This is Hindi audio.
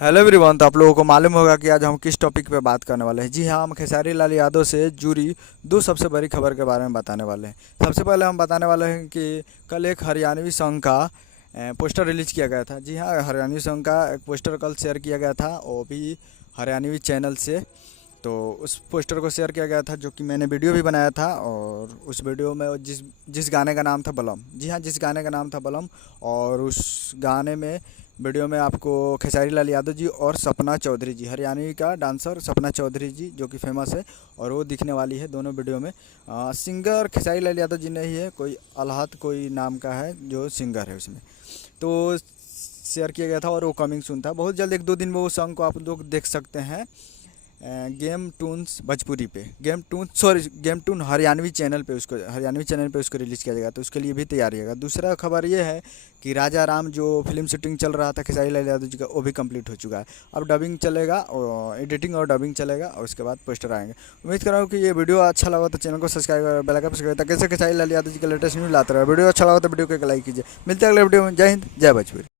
Hello everyone. तो आप लोगों को मालूम होगा कि आज हम किस टॉपिक पे बात करने वाले हैं। जी हाँ, हम खेसारी लाल यादव से जुड़ी दो सबसे बड़ी खबर के बारे में बताने वाले हैं। सबसे पहले हम बताने वाले हैं कि कल एक हरियाणवी सॉन्ग का पोस्टर रिलीज किया गया था। जी हाँ, हरियाणवी सॉन्ग का एक पोस्टर कल शेयर किया गया था, वो भी हरियाणवी चैनल से। तो उस पोस्टर को शेयर किया गया था, जो कि मैंने वीडियो भी बनाया था। और उस वीडियो में जिस जिस गाने का नाम था बलम, जी हाँ, जिस गाने का नाम था बलम। और उस गाने में वीडियो में आपको खेसारी लाल यादव जी और सपना चौधरी जी, हरियाणवी का डांसर सपना चौधरी जी जो कि फेमस है, और वो दिखने वाली है दोनों वीडियो में। सिंगर खेसारी लाल यादव जी नहीं है, कोई अलहत कोई नाम का है जो सिंगर है उसमें। तो शेयर किया गया था और वो कमिंग सून था। बहुत जल्द 1-2 दिन में वो सॉन्ग को आप लोग देख सकते हैं गेम टून्स भोजपुरी पे। गेम टून हरियाणवी चैनल पे, उसको हरियाणवी चैनल पे उसको रिलीज़ किया जाएगा, तो उसके लिए भी तैयारी है। दूसरा खबर ये है कि राजा राम जो फिल्म शूटिंग चल रहा था खेसारी लाल यादव जी का, वो भी कंप्लीट हो चुका है। अब डबिंग चलेगा, एडिटिंग और डबिंग चलेगा, और उसके बाद पोस्टर आएंगे। उम्मीद कर रहा हूँ कि ये वीडियो अच्छा लगा तो चैनल को सब्सक्राइब करें, बेल आइकन प्रेस करें, ताकि कैसे खेसारी लाल यादव जी का लेटेस्ट न्यूज़ लाता रहे। वीडियो अच्छा लगा तो वीडियो को एक लाइक कीजिए। मिलते हैं अगले वीडियो में। जय हिंद, जय भोजपुरी।